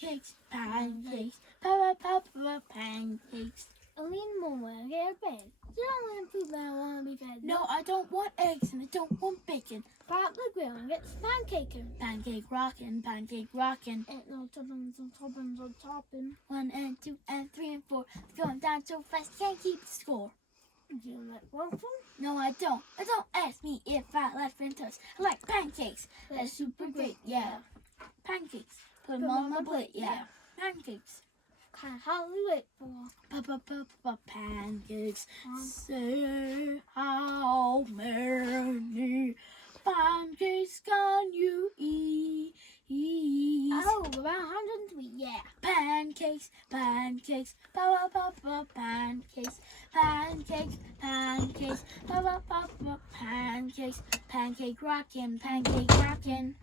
pancakes, pancakes, papa, pancakes. Only in the morning, get a bed. You don't want food that I want to be fed. No, I don't want eggs and I don't want bacon. Pop the grill and get pancake. Pancake rockin', pancake rockin'. Ain't no toppings. 1 and 2 and 3 and 4. Going down so fast, can't keep the score. Do you like waffles? No, I don't. Don't ask me if I like French toast. I like pancakes. They're super great, yeah. Pancakes. Put them on my plate, yeah. Pancakes. Can't hardly wait for. Pancakes. Say how many pancakes can you eat? Oh, about 103, yeah. Pancakes, pancakes, pancakes, pancakes, pancakes, pancakes, pancake rockin', pancake rockin'.